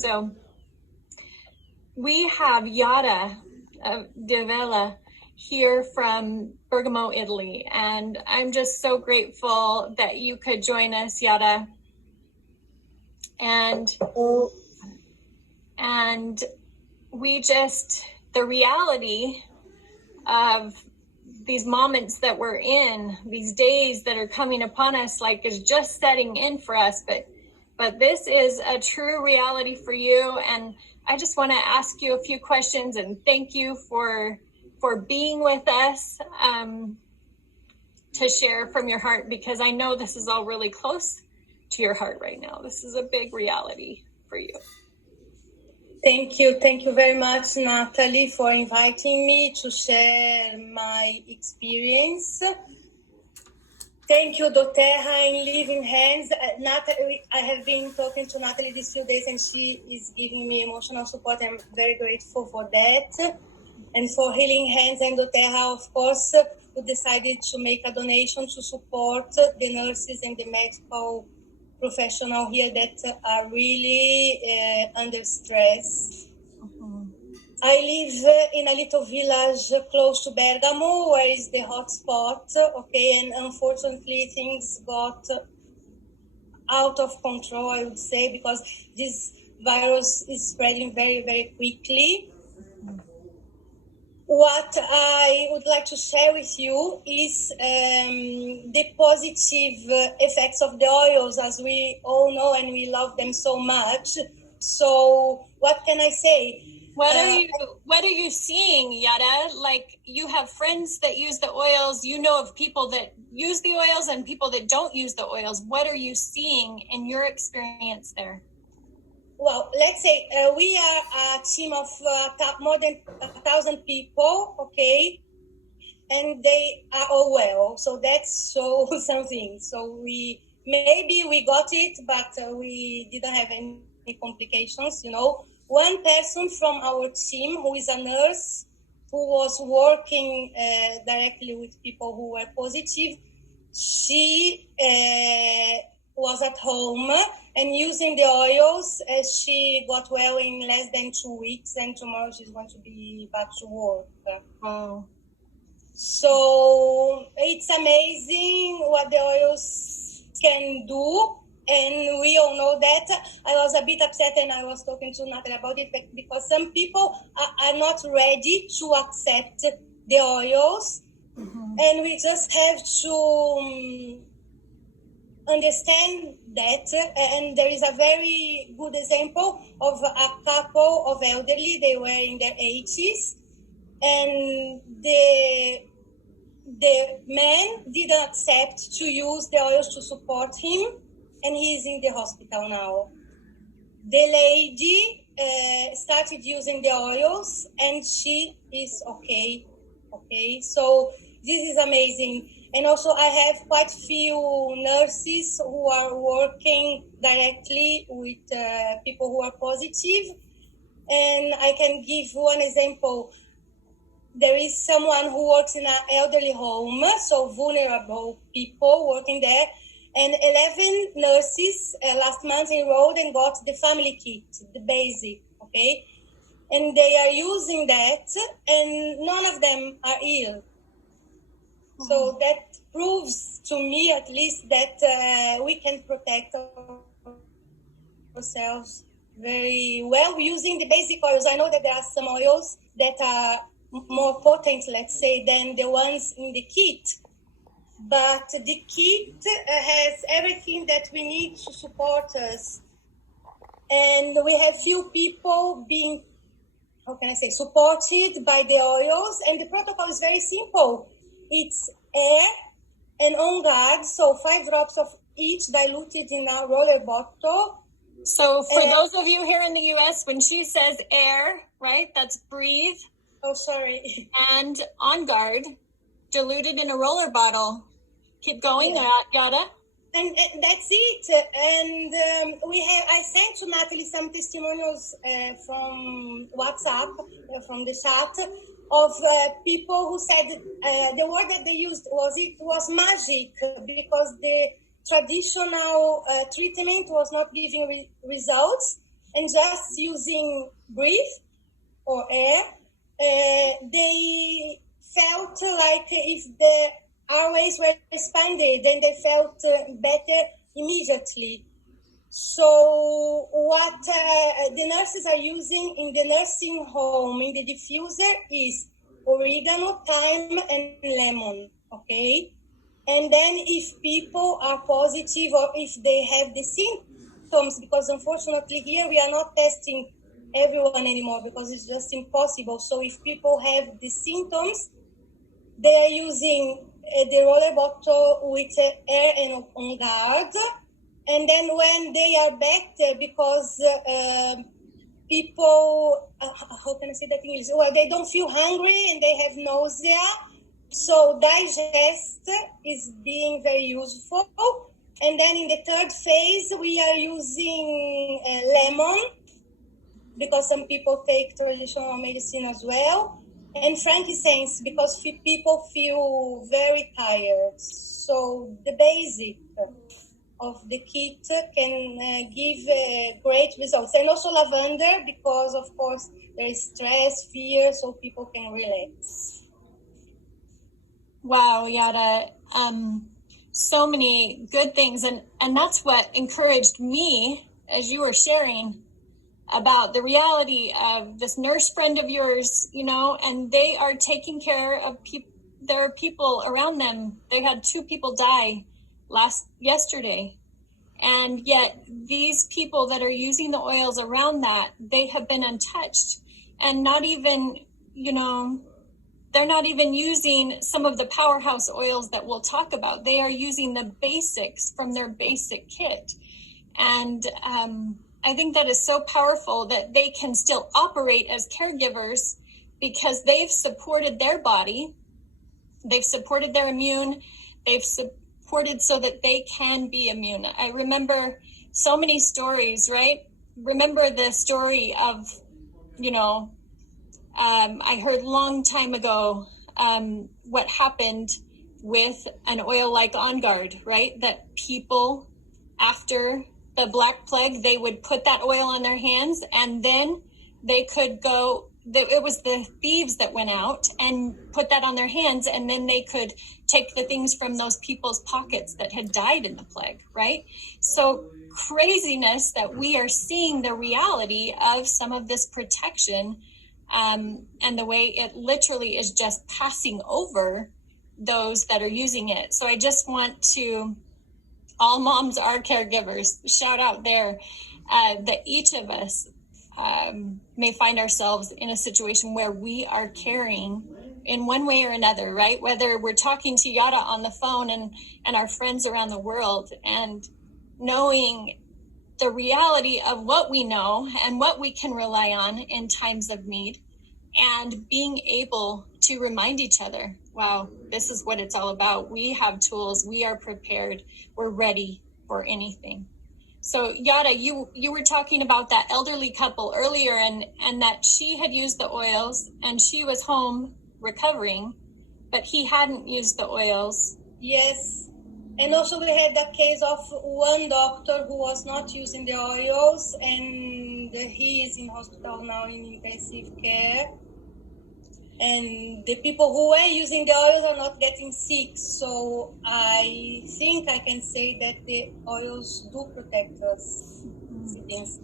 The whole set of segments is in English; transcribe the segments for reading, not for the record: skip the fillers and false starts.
So we have Yara De Vella here from Bergamo, Italy, and I'm just so grateful that you could join us, Yara. And we just, the reality of these moments that we're in, these days that are coming upon us, like, is just setting in for us, but this is a true reality for you. And I just want to ask you a few questions and thank you for being with us, to share from your heart, because I know this is all really close to your heart right now. This is a big reality for you. Thank you very much, Natalie, for inviting me to share my experience. Thank you, doTERRA in Living Hands. Natalie, I have been talking to Natalie these few days, and she is giving me emotional support. I'm very grateful for that. And for Healing Hands and doTERRA, of course, we decided to make a donation to support the nurses and the medical professionals here that are really under stress. Mm-hmm. I live in a little village close to Bergamo, where is the hotspot, okay, and unfortunately things got out of control, I would say, because this virus is spreading very, very quickly. What I would like to share with you is the positive effects of the oils, as we all know and we love them so much. So what can I say? What are you seeing, Yara? Like, you have friends that use the oils. You know of people that use the oils and people that don't use the oils. What are you seeing in your experience there? Well, let's say we are a team of more than 1,000 people, okay? And they are all well. So that's so something. So we got it, but we didn't have any complications, you know. One person from our team, who is a nurse, who was working directly with people who were positive, she was at home and using the oils. She got well in less than 2 weeks, and tomorrow she's going to be back to work. Wow. So it's amazing what the oils can do, and we all know that. I was a bit upset, and I was talking to Natalie about it, because some people are not ready to accept the oils, mm-hmm. And we just have to understand that. And there is a very good example of a couple of elderly. They were in their 80s, and the man didn't accept to use the oils to support him, and he is in the hospital now. The lady started using the oils, and she is okay. So this is amazing. And also I have quite few nurses who are working directly with people who are positive. And I can give one example. There is someone who works in an elderly home, so vulnerable people working there. And 11 nurses last month enrolled and got the family kit, the basic, okay? And they are using that, and none of them are ill. So that proves to me, at least, that we can protect ourselves very well using the basic oils. I know that there are some oils that are more potent, let's say, than the ones in the kit. But the kit has everything that we need to support us. And we have few people being, supported by the oils. And the protocol is very simple. It's air and on guard, so 5 drops of each diluted in a roller bottle. So for those of you here in the US, when she says air, right, that's breathe. Oh, sorry. And on guard, diluted in a roller bottle. Keep going, Yara. And that's it. And I sent to Natalie some testimonials from WhatsApp, from the chat, of people who said the word that they used was magic, because the traditional treatment was not giving results. and just using breath or air, they felt like if the airways were expanded, then they felt better immediately. So what the nurses are using in the nursing home in the diffuser is oregano, thyme, and lemon, okay? And then if people are positive or if they have the symptoms, because unfortunately here we are not testing everyone anymore because it's just impossible. So if people have the symptoms, they are using the roller bottle with air and on guard. And then when they are better, because people, how can I say that in English? Well, they don't feel hungry and they have nausea. So digest is being very useful. And then in the third phase, we are using lemon, because some people take traditional medicine as well. And frankincense, because people feel very tired. So the basic of the kit can give great results. And also lavender, because of course there is stress, fear, so people can relax. Wow, Yada. So many good things. And that's what encouraged me as you were sharing about the reality of this nurse friend of yours, and they are taking care of people. There are people around them. They had 2 people die yesterday. And yet these people that are using the oils around that, they have been untouched, and not even, they're not even using some of the powerhouse oils that we'll talk about. They are using the basics from their basic kit. And I think that is so powerful that they can still operate as caregivers because they've supported their body, they've supported their immune, they've supported so that they can be immune. I remember so many stories, right? Remember the story of, I heard long time ago what happened with an oil like On Guard, right? That people, after the Black Plague, they would put that oil on their hands, and then they could go, it was the thieves that went out and put that on their hands, and then they could take the things from those people's pockets that had died in the plague, right? So craziness that we are seeing the reality of some of this protection, and the way it literally is just passing over those that are using it. So I just want to, all moms are caregivers, shout out there, that each of us may find ourselves in a situation where we are caring in one way or another, right? Whether we're talking to Yada on the phone and our friends around the world, and knowing the reality of what we know and what we can rely on in times of need, and being able to remind each other, wow, this is what it's all about. We have tools, we are prepared, we're ready for anything. So Yada, you were talking about that elderly couple earlier, and that she had used the oils and she was home recovering, but he hadn't used the oils. Yes. And also we had the case of one doctor who was not using the oils, and he is in hospital now in intensive care. And the people who were using the oils are not getting sick. So I think I can say that the oils do protect us against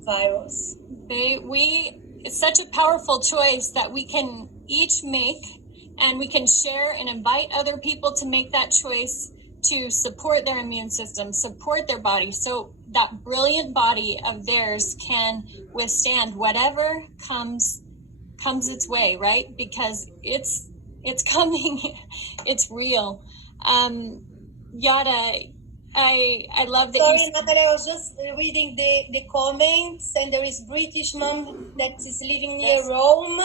virus. It's such a powerful choice that we can each make, and we can share and invite other people to make that choice to support their immune system, support their body, so that brilliant body of theirs can withstand whatever comes its way, right? Because it's coming, it's real. Yada, I love that. Sorry, Natalia, I was just reading the comments, and there is British mom that is living near Rome,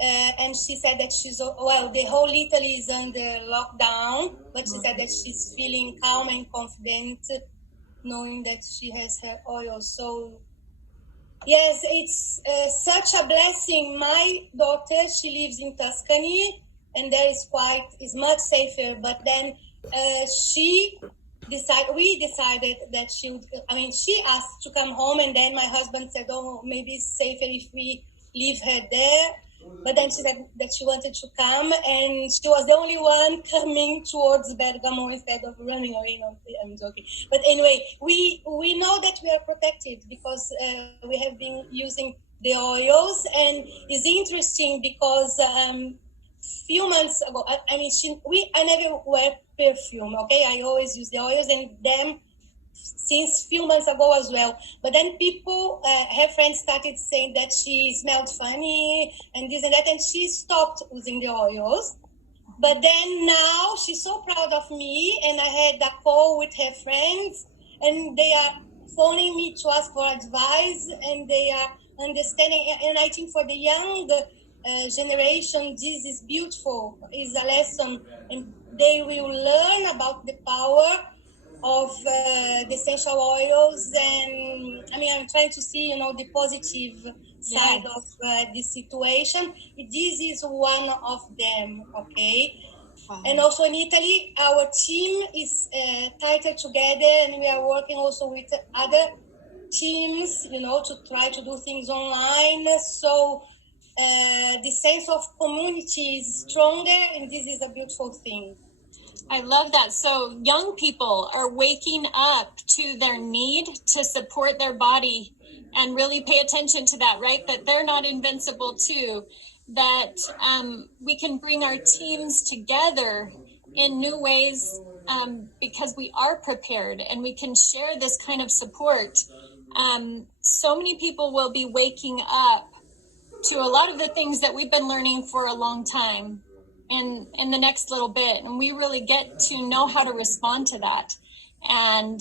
and she said that the whole Italy is under lockdown, but she said that she's feeling calm and confident knowing that she has her oil. So yes, it's such a blessing. My daughter, she lives in Tuscany, and there is much safer, but then she we decided that she would, I mean, she asked to come home, and then my husband said, oh, maybe it's safer if we leave her there. But then she said that she wanted to come, and she was the only one coming towards Bergamo instead of running away. No, I'm joking. But anyway, we know that we are protected because we have been using the oils, and it's interesting because few months ago, I never wear perfume. Okay, I always use the oils, and them since few months ago as well. But then people, her friends started saying that she smelled funny and this and that, and she stopped using the oils. But then now she's so proud of me, and I had a call with her friends, and they are phoning me to ask for advice, and they are understanding. And I think for the young generation, this is beautiful. It's a lesson, and they will learn about the power of the essential oils. And I'm trying to see, the positive side of this situation. This is one of them, okay? And also in Italy, our team is tighter together, and we are working also with other teams, to try to do things online. So the sense of community is stronger, and this is a beautiful thing. I love that. So young people are waking up to their need to support their body and really pay attention to that, right? That they're not invincible too, that we can bring our teams together in new ways because we are prepared and we can share this kind of support. So many people will be waking up to a lot of the things that we've been learning for a long time in the next little bit, and we really get to know how to respond to that. And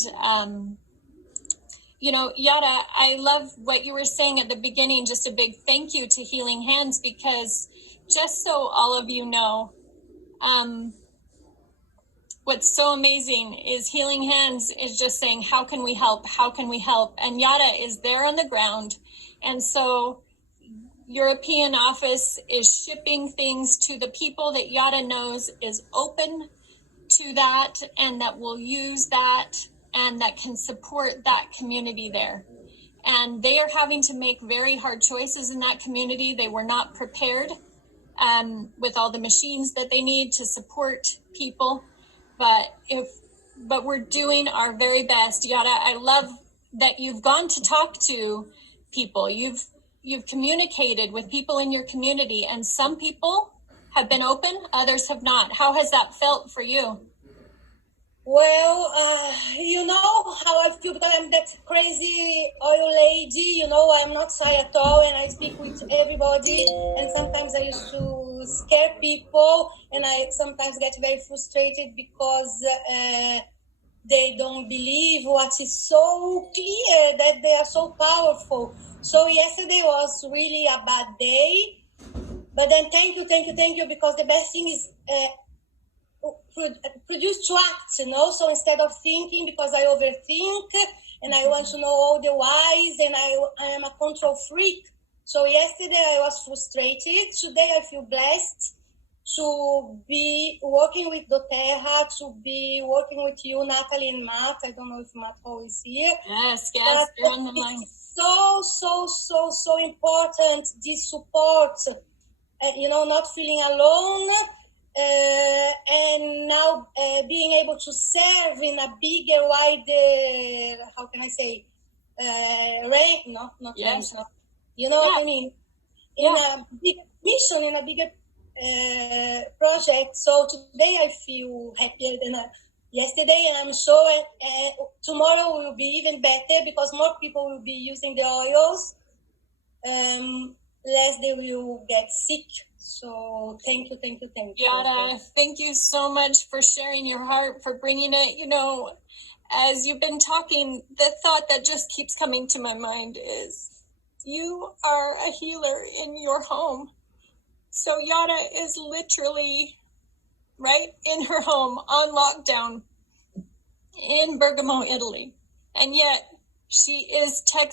Yara, I love what you were saying at the beginning. Just a big thank you to Healing Hands, because just so all of you know, what's so amazing is Healing Hands is just saying, how can we help? How can we help? And Yara is there on the ground. And so European office is shipping things to the people that Yara knows is open to that and that will use that and that can support that community there. And they are having to make very hard choices in that community. They were not prepared with all the machines that they need to support people. But we're doing our very best. Yara, I love that you've gone to talk to people. You've communicated with people in your community, and some people have been open, others have not. How has that felt for you? Well, you know how I feel, because I'm that crazy oil lady. I'm not shy at all, and I speak with everybody. And sometimes I used to scare people, and I sometimes get very frustrated because they don't believe what is so clear, that they are so powerful. So yesterday was really a bad day, but then thank you, because the best thing is produce to act, So instead of thinking, because I overthink and I want to know all the whys, and I am a control freak. So yesterday I was frustrated. Today I feel blessed to be working with doTERRA, to be working with you, Natalie and Matt. I don't know if Matt Hall is here. Yes, you're on the line. So important, this support, not feeling alone, and now being able to serve in a bigger, wider, how can I say, range, not yes. range, no. You know what I mean? In a big mission, in a bigger project. So today I feel happier than yesterday, and I'm sure tomorrow will be even better, because more people will be using the oils, less they will get sick. So thank you. Yara, thank you so much for sharing your heart, for bringing it. As you've been talking, the thought that just keeps coming to my mind is you are a healer in your home. So Yara is literally right in her home on lockdown in Bergamo, Italy. And yet she is texting